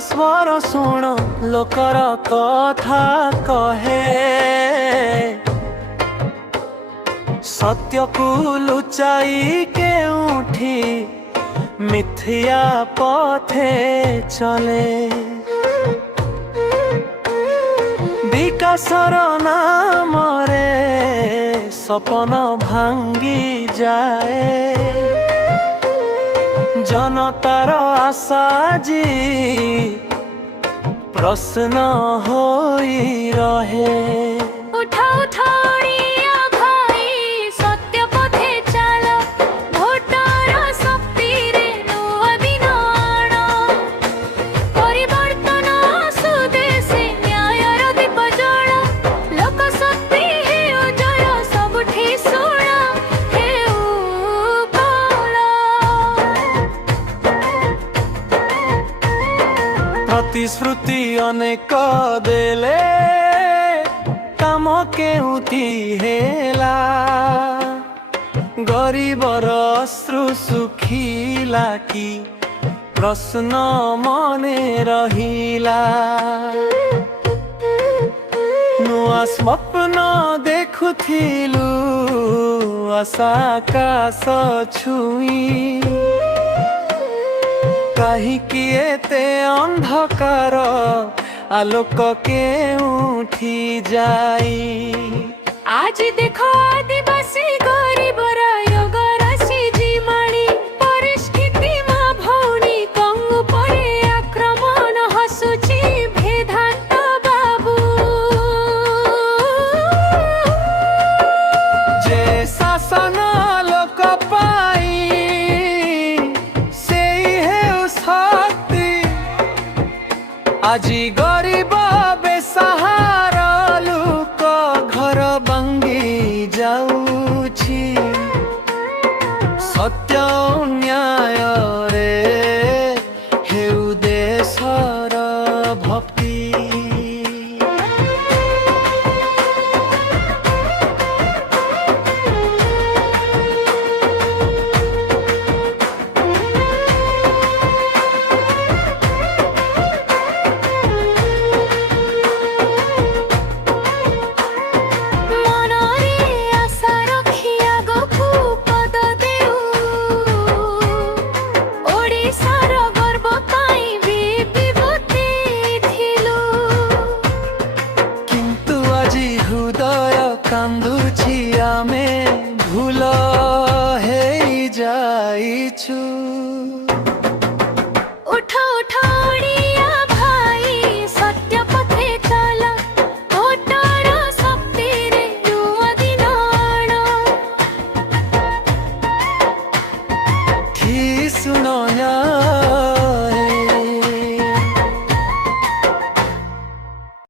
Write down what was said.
स्वर शुण लोकर कथा कहे सत्य को लुचाई केउठी मिथ्या पथे चले विकासर नाम रे सपन भांगी जाए जनतार आशा जी प्रश्न होई रहे। उठाओ थोड़िया भाई सत्य पथे चलो भोटर शक्ति रे नुआ दिन आण परिवर्तन सुदेशे न्यायर दीप जल लोक शक्ति हे उज्जवल सबुठी सुण हे उपल प्रतिश्रुति अनेक देले काम केउती हेला गरीबर अश्रु सुखिला कि प्रश्न मने रहिला नुआ स्वप्न देखुथिलु आशा आकाश छुई काहिकी एते अंधकार आलोक केउठी जाई। आज देखो आदिवासी गरीब योग राशि जिमाणी परिस्थिति मा भौणी कंगु परे आक्रमण हसुची भेदांत बाबू जे शासन लोक पाई आजी गरीब बेसहारा लोक घर भांगी जाऊ।